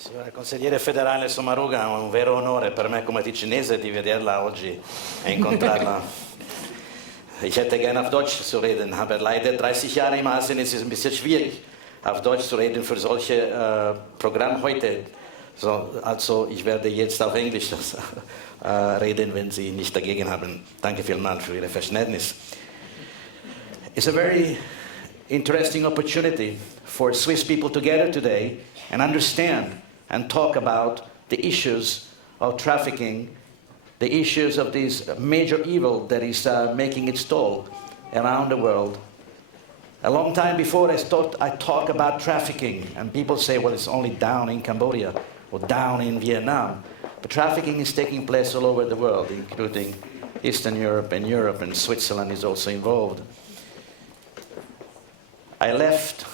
Signora consigliere federale Sommaruga, è un vero onore per me come ticinese di vederla oggi e incontrarla. Ich hätte gerne auf Deutsch zu reden, aber leider 30 Jahre im Asien ist es ein bisschen schwierig, auf Deutsch zu reden für solche Programme heute. So, also ich werde jetzt auf Englisch reden, wenn Sie nicht dagegen haben. Danke vielmals für Ihr Verständnis. It's a very interesting opportunity for Swiss people to gather today and understand and talk about the issues of trafficking, the issues of this major evil that is making its toll around the world. A long time before I talk about trafficking, and people say, well, it's only down in Cambodia or down in Vietnam. But trafficking is taking place all over the world, including Eastern Europe, and Switzerland is also involved. I left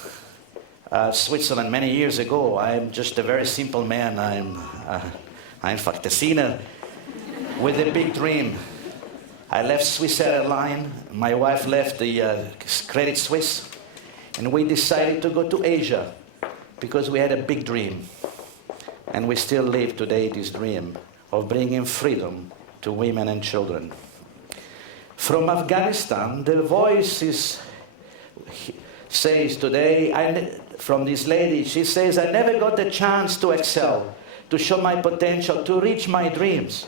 Switzerland many years ago. I'm just a very simple man. I'm Fartesina with a big dream. I left Swiss Airline. My wife left the Credit Suisse, and we decided to go to Asia because we had a big dream. And we still live today this dream of bringing freedom to women and children. From Afghanistan, the voice says today, from this lady, she says, I never got the chance to excel, to show my potential, to reach my dreams.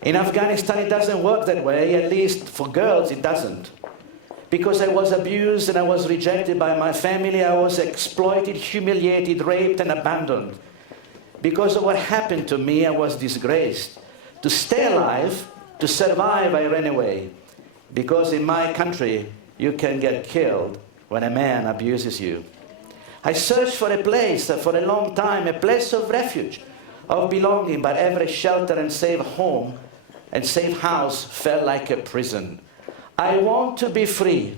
In Afghanistan, it doesn't work that way, at least for girls, it doesn't. Because I was abused and I was rejected by my family, I was exploited, humiliated, raped, and abandoned. Because of what happened to me, I was disgraced. To stay alive, to survive, I ran away. Because in my country, you can get killed when a man abuses you. I searched for a place for a long time, a place of refuge, of belonging, but every shelter and safe home and safe house felt like a prison. I want to be free.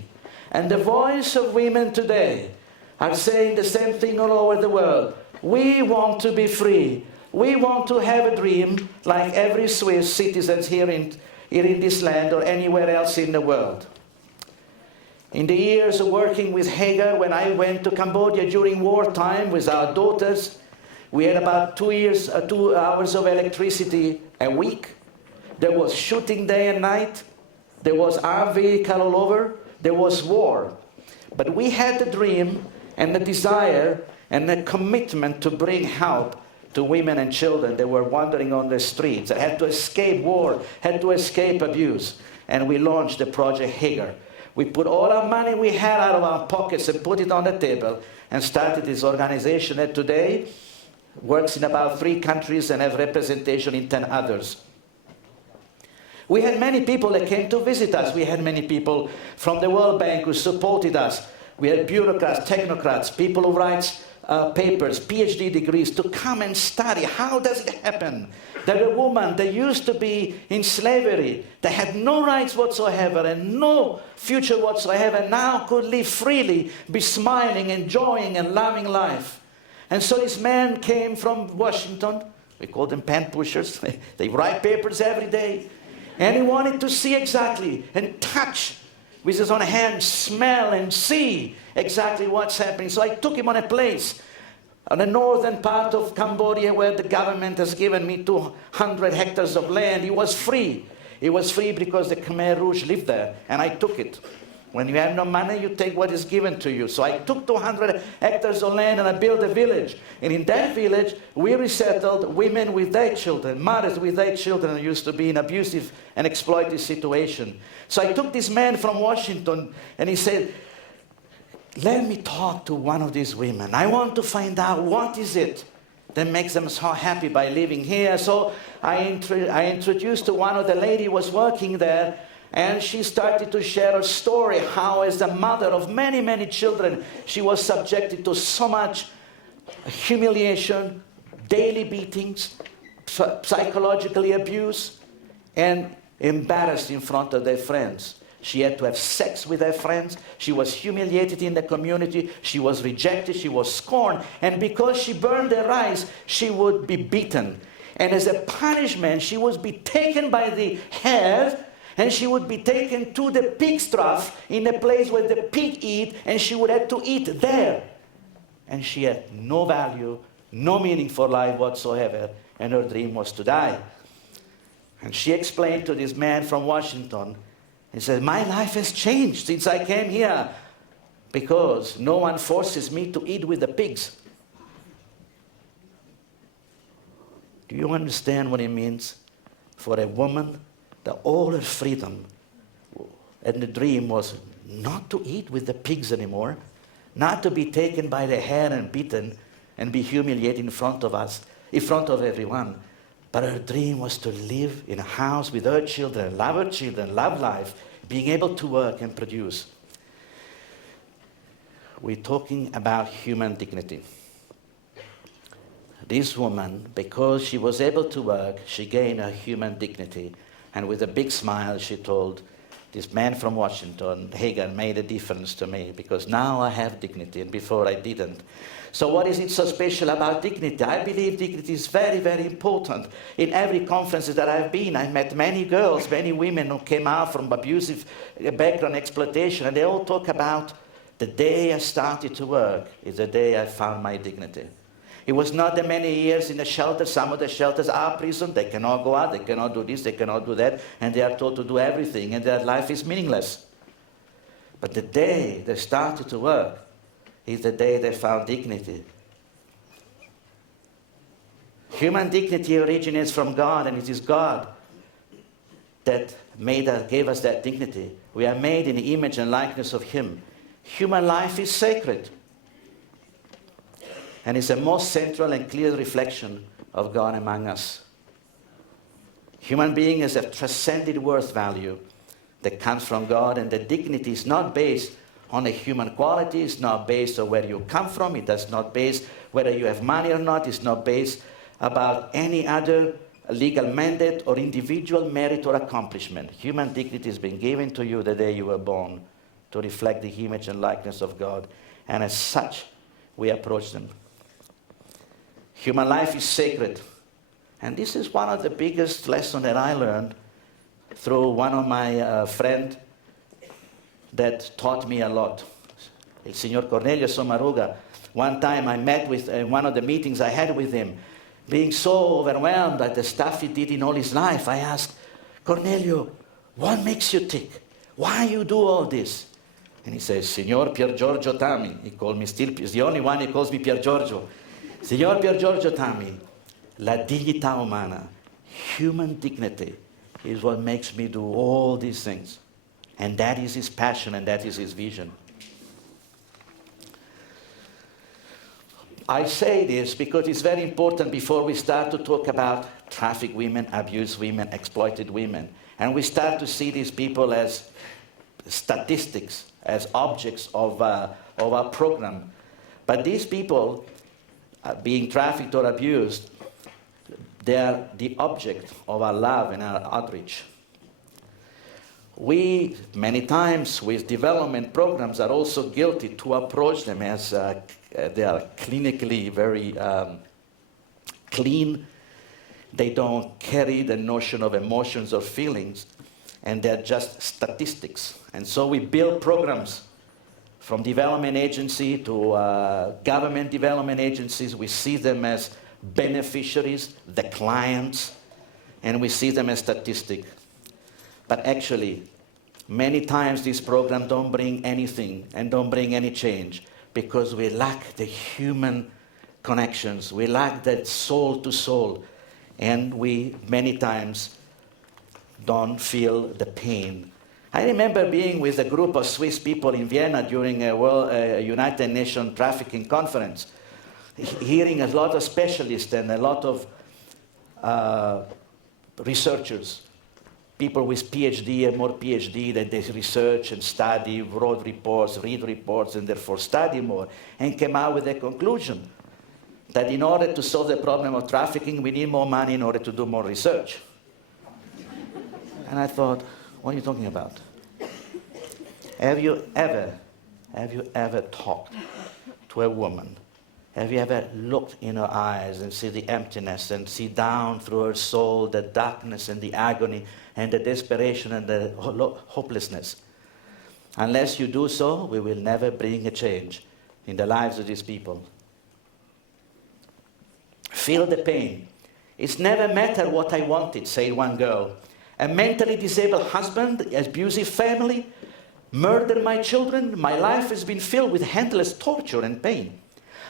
And the voice of women today are saying the same thing all over the world. We want to be free. We want to have a dream like every Swiss citizen here in this land or anywhere else in the world. In the years of working with Hager, when I went to Cambodia during wartime with our daughters, we had about 2 hours of electricity a week. There was shooting day and night. There was armed vehicle all over. There was war. But we had the dream and the desire and the commitment to bring help to women and children that were wandering on the streets, that had to escape war, had to escape abuse. And we launched the Project Hager. We put all our money we had out of our pockets and put it on the table and started this organization that today works in about 3 countries and have representation in 10 others. We had many people that came to visit us. We had many people from the World Bank who supported us. We had bureaucrats, technocrats, people who write papers, PhD degrees, to come and study. How does it happen that a woman that used to be in slavery, that had no rights whatsoever and no future whatsoever, now could live freely, be smiling, enjoying, and loving life? And so this man came from Washington. We call them pen pushers. They write papers every day. And he wanted to see exactly and touch with his own hands, smell and see exactly what's happening. So I took him on a place on the northern part of Cambodia where the government has given me 200 hectares of land. He was free. He was free because the Khmer Rouge lived there, and I took it. When you have no money, you take what is given to you. So I took 200 hectares of land and I built a village. And in that village, we resettled women with their children, mothers with their children who used to be in abusive and exploitive situation. So I took this man from Washington and he said, let me talk to one of these women. I want to find out what is it that makes them so happy by living here. So I introduced to one of the ladies who was working there. And she started to share her story, how as the mother of many, many children, she was subjected to so much humiliation, daily beatings, psychologically abused, and embarrassed in front of their friends. She had to have sex with her friends. She was humiliated in the community. She was rejected. She was scorned. And because she burned the rice, she would be beaten. And as a punishment, she would be taken by the hair and she would be taken to the pig's trough in a place where the pig eat, and she would have to eat there. And she had no value, no meaning for life whatsoever, and her dream was to die. And she explained to this man from Washington, he said, my life has changed since I came here because no one forces me to eat with the pigs. Do you understand what it means for a woman that all her freedom and the dream was not to eat with the pigs anymore, not to be taken by the hair and beaten and be humiliated in front of us, in front of everyone. But her dream was to live in a house with her children, love life, being able to work and produce. We're talking about human dignity. This woman, because she was able to work, she gained her human dignity. And with a big smile, she told this man from Washington, Hagan made a difference to me because now I have dignity and before I didn't. So what is it so special about dignity? I believe dignity is very, very important. In every conference that I've been, I met many girls, many women who came out from abusive background, exploitation, and they all talk about the day I started to work is the day I found my dignity. It was not that many years in the shelter. Some of the shelters are prison. They cannot go out. They cannot do this. They cannot do that. And they are told to do everything. And their life is meaningless. But the day they started to work is the day they found dignity. Human dignity originates from God. And it is God that gave us that dignity. We are made in the image and likeness of Him. Human life is sacred. And it's the most central and clear reflection of God among us. Human being is a transcended worth value that comes from God, and the dignity is not based on a human quality, it's not based on where you come from, it does not based whether you have money or not, it's not based about any other legal mandate or individual merit or accomplishment. Human dignity has been given to you the day you were born to reflect the image and likeness of God, and as such, we approach them. Human life is sacred. And this is one of the biggest lessons that I learned through one of my friends that taught me a lot. El Señor Cornelio Sommaruga. One time I met with one of the meetings I had with him. Being so overwhelmed by the stuff he did in all his life, I asked, Cornelio, what makes you tick? Why you do all this? And he says, Signor Pier Giorgio Tami. He called me still, he's the only one who calls me Pier Giorgio. Signor Pier Giorgio Tami, la dignità umana, human dignity, is what makes me do all these things. And that is his passion and that is his vision. I say this because it's very important before we start to talk about trafficked women, abused women, exploited women. And we start to see these people as statistics, as objects of our program. But these people, being trafficked or abused, they are the object of our love and our outreach. We, many times with development programs, are also guilty to approach them as they are clinically very clean. They don't carry the notion of emotions or feelings, and they're just statistics. And so we build programs from development agency to government development agencies. We see them as beneficiaries, the clients, and we see them as statistics. But actually, many times these programs don't bring anything and don't bring any change because we lack the human connections. We lack that soul to soul, and we many times don't feel the pain. I remember being with a group of Swiss people in Vienna during a United Nations Trafficking Conference, hearing a lot of specialists and a lot of researchers, people with PhD and more PhD, that they research and study, wrote reports, read reports, and therefore study more, and came out with a conclusion that in order to solve the problem of trafficking, we need more money in order to do more research. And I thought, what are you talking about? Have you ever talked to a woman? Have you ever looked in her eyes and see the emptiness and see down through her soul the darkness and the agony and the desperation and the hopelessness? Unless you do so, we will never bring a change in the lives of these people. Feel the pain. It's never mattered what I wanted, said one girl. A mentally disabled husband, abusive family, murdered my children. My life has been filled with endless torture and pain.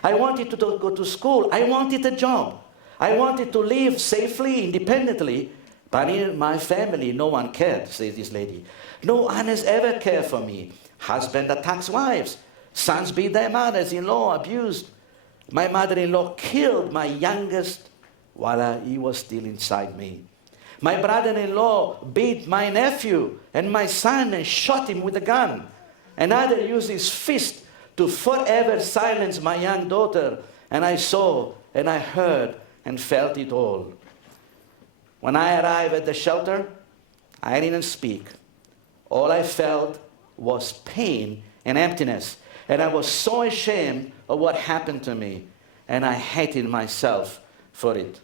I wanted to go to school. I wanted a job. I wanted to live safely, independently. But in my family, no one cared, says this lady. No one has ever cared for me. Husband attacks wives. Sons beat their mothers-in-law, abused. My mother-in-law killed my youngest while he was still inside me. My brother-in-law beat my nephew and my son and shot him with a gun. Another used his fist to forever silence my young daughter. And I saw and I heard and felt it all. When I arrived at the shelter, I didn't speak. All I felt was pain and emptiness. And I was so ashamed of what happened to me. And I hated myself for it.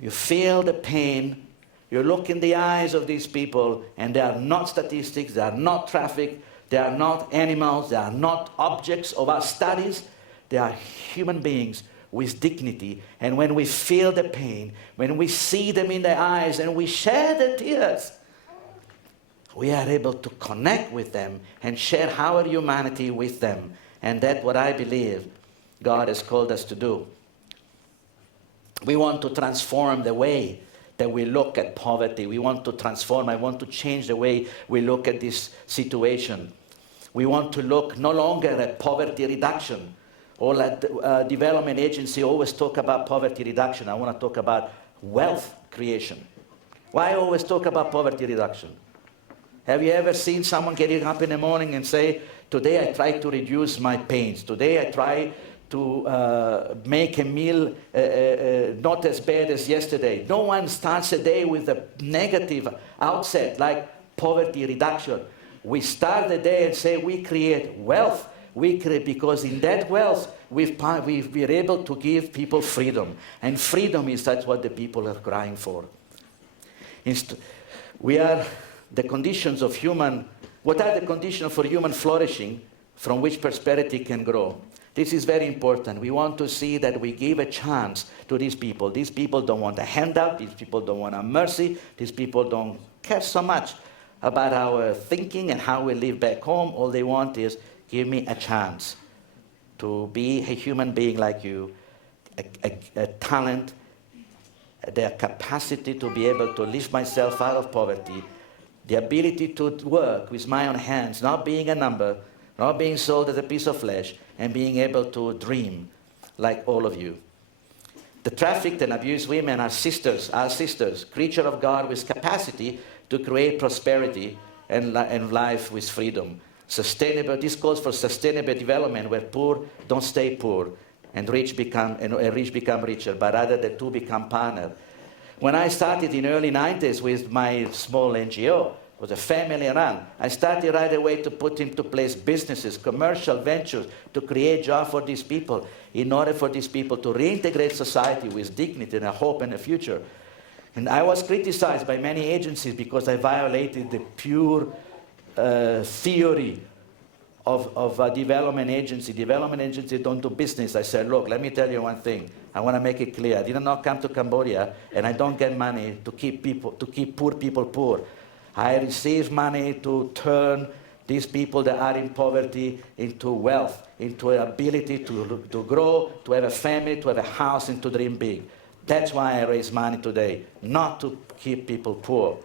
You feel the pain. You look in the eyes of these people, and they are not statistics, they are not traffic, they are not animals, they are not objects of our studies. They are human beings with dignity. And when we feel the pain, when we see them in their eyes and we share the tears, we are able to connect with them and share our humanity with them. And that's what I believe God has called us to do. We want to transform the way that we look at poverty. We want to transform, I want to change the way we look at this situation. We want to look no longer at poverty reduction. All at development agency always talk about poverty reduction. I want to talk about wealth creation. Why always talk about poverty reduction? Have you ever seen someone getting up in the morning and say, today I try to reduce my pains. Today I try to make a meal not as bad as yesterday. No one starts a day with a negative outset like poverty reduction. We start the day and say we create wealth. We create, because in that wealth we're able to give people freedom. And freedom is that's what the people are crying for. We are the conditions of human, what are the conditions for human flourishing from which prosperity can grow? This is very important. We want to see that we give a chance to these people. These people don't want a handout. These people don't want a mercy. These people don't care so much about our thinking and how we live back home. All they want is, give me a chance to be a human being like you, a talent, the capacity to be able to lift myself out of poverty, the ability to work with my own hands, not being a number, not being sold as a piece of flesh, and being able to dream like all of you. The trafficked and abused women are sisters, creatures of God with capacity to create prosperity and life with freedom. Sustainable, this calls for sustainable development where poor don't stay poor and rich become richer, but rather the two become partners. When I started in the early 90s with my small NGO, it was a family run. I started right away to put into place businesses, commercial ventures, to create jobs for these people in order for these people to reintegrate society with dignity and a hope and a future. And I was criticized by many agencies because I violated the pure theory of a development agency. Development agencies don't do business. I said, look, let me tell you one thing. I want to make it clear. I did not come to Cambodia, and I don't get money to keep poor people poor. I receive money to turn these people that are in poverty into wealth, into an ability to grow, to have a family, to have a house, and to dream big. That's why I raise money today, not to keep people poor.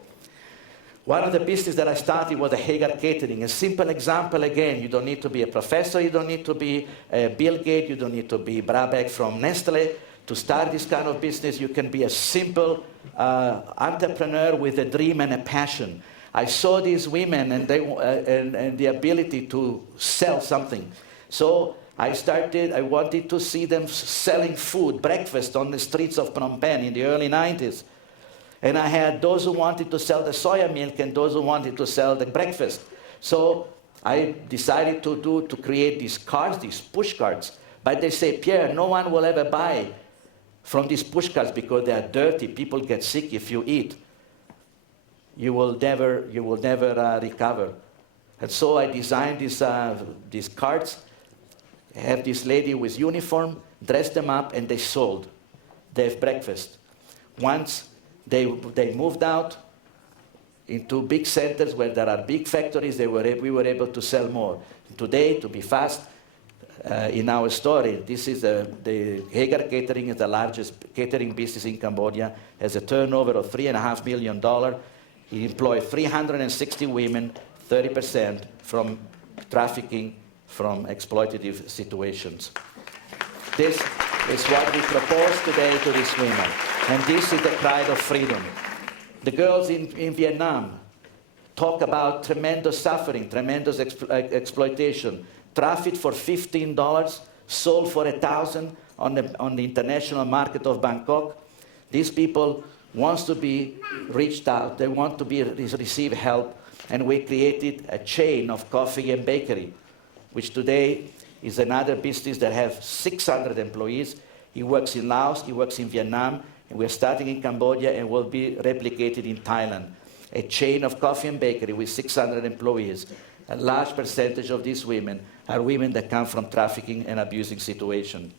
One of the businesses that I started was a Hagar Catering. A simple example again, you don't need to be a professor, you don't need to be Bill Gates, you don't need to be Brabeck from Nestle. To start this kind of business, you can be a simple entrepreneur with a dream and a passion. I saw these women and the ability to sell something. So I wanted to see them selling food, breakfast on the streets of Phnom Penh in the early 90s. And I had those who wanted to sell the soya milk and those who wanted to sell the breakfast. So I decided to create these carts, these push carts. But they say, Pierre, no one will ever buy from these push carts because they are dirty. People get sick if you eat. You will never recover. And so I designed these carts have this lady with uniform, dress them up, and they sold. They have breakfast. Once they moved out into big centers where there are big factories, we were able to sell more. Today, to be fast, in our story, this is the Hager Catering is the largest catering business in Cambodia, has a turnover of $3.5 million. He employs 360 women, 30% from trafficking, from exploitative situations. This is what we propose today to these women. And this is the pride of freedom. The girls in Vietnam talk about tremendous suffering, tremendous exploitation. Trafficked for $15, sold for $1,000 on the international market of Bangkok. These people want to be reached out. They want to receive help. And we created a chain of coffee and bakery, which today is another business that has 600 employees. He works in Laos, he works in Vietnam, and we're starting in Cambodia and will be replicated in Thailand. A chain of coffee and bakery with 600 employees. A large percentage of these women are women that come from trafficking and abusing situations.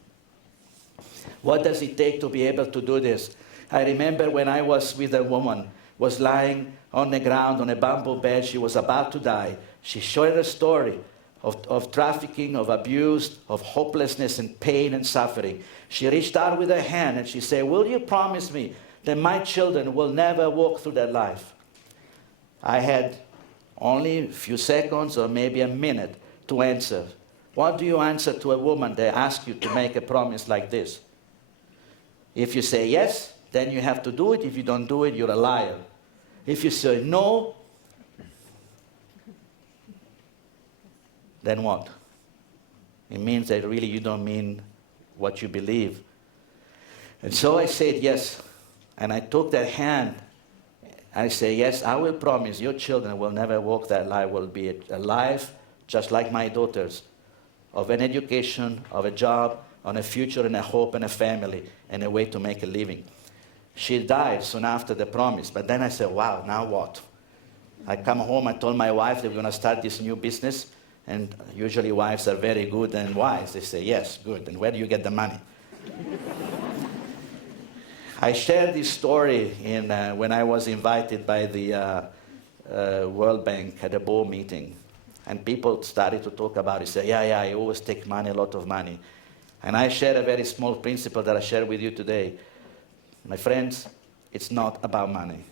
What does it take to be able to do this? I remember when I was with a woman, was lying on the ground on a bamboo bed, she was about to die. She shared a story of trafficking, of abuse, of hopelessness and pain and suffering. She reached out with her hand and she said, "Will you promise me that my children will never walk through that life?" I had only a few seconds or maybe a minute to answer. What do you answer to a woman that asks you to make a promise like this? If you say yes, then you have to do it. If you don't do it, you're a liar. If you say no, then what? It means that really you don't mean what you believe. And so I said yes, and I took that hand. I say, yes, I will promise your children will never walk that life, will be a life just like my daughters, of an education, of a job, on a future and a hope and a family and a way to make a living. She died soon after the promise, but then I said, wow, now what? I come home, I told my wife that we're going to start this new business, and usually wives are very good and wise. They say, yes, good, and where do you get the money? I shared this story when I was invited by the World Bank at a board meeting. And people started to talk about it, say, yeah, I always take money, a lot of money. And I shared a very small principle that I share with you today. My friends, it's not about money.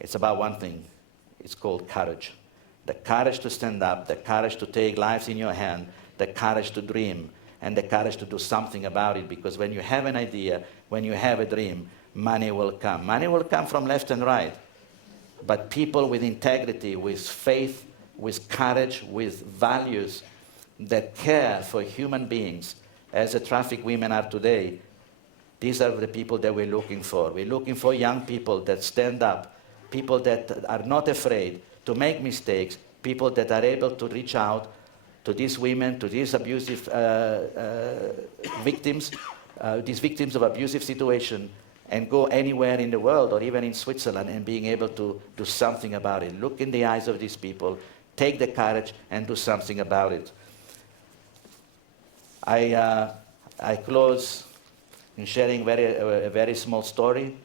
It's about one thing. It's called courage. The courage to stand up, the courage to take lives in your hand, the courage to dream, and the courage to do something about it. Because when you have an idea, when you have a dream, money will come. Money will come from left and right. But people with integrity, with faith, with courage, with values that care for human beings, as the trafficked women are today, these are the people that we're looking for. We're looking for young people that stand up, people that are not afraid to make mistakes, people that are able to reach out to these women, to these abusive victims, these victims of abusive situation, and go anywhere in the world or even in Switzerland and being able to do something about it. Look in the eyes of these people, take the courage and do something about it. I close in sharing a very small story.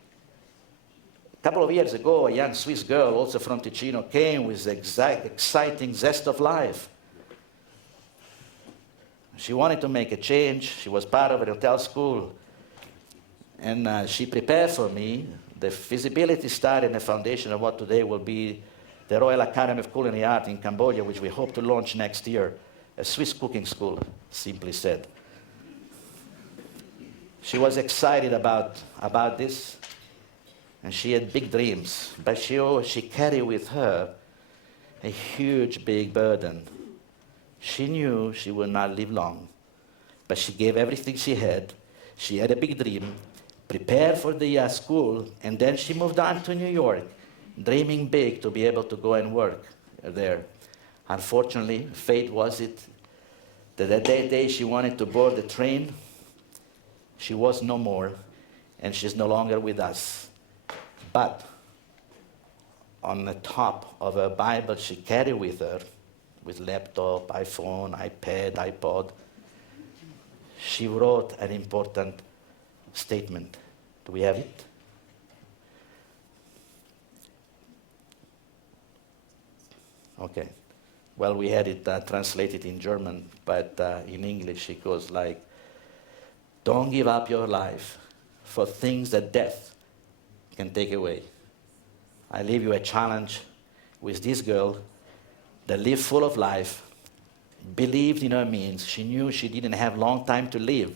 A couple of years ago, a young Swiss girl, also from Ticino, came with the exciting zest of life. She wanted to make a change. She was part of a hotel school. And she prepared for me the feasibility study and the foundation of what today will be the Royal Academy of Culinary Art in Cambodia, which we hope to launch next year, a Swiss cooking school, simply said. She was excited about this, and she had big dreams, but she carried with her a huge, big burden. She knew she would not live long, but she gave everything she had. She had a big dream, prepared for the school, and then she moved on to New York, dreaming big to be able to go and work there. Unfortunately, fate was it that that day she wanted to board the train. She was no more, and she's no longer with us. But on the top of her Bible she carried with her, with laptop, iPhone, iPad, iPod, she wrote an important statement. Do we have it? Okay. Well, we had it translated in German, but in English it goes like, don't give up your life for things that death can take away. I leave you a challenge with this girl that lived full of life, believed in her means. She knew she didn't have long time to live,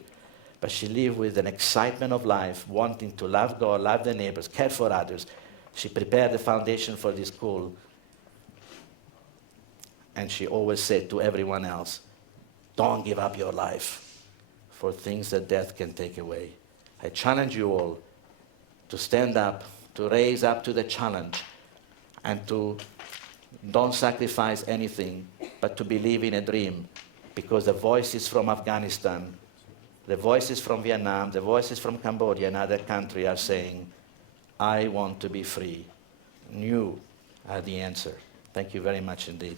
but she lived with an excitement of life, wanting to love God, love the neighbors, care for others. She prepared the foundation for this school. And she always said to everyone else, don't give up your life for things that death can take away. I challenge you all to stand up, to raise up to the challenge, and to don't sacrifice anything, but to believe in a dream, because the voices from Afghanistan, the voices from Vietnam, the voices from Cambodia and other countries are saying, I want to be free. You are the answer. Thank you very much indeed.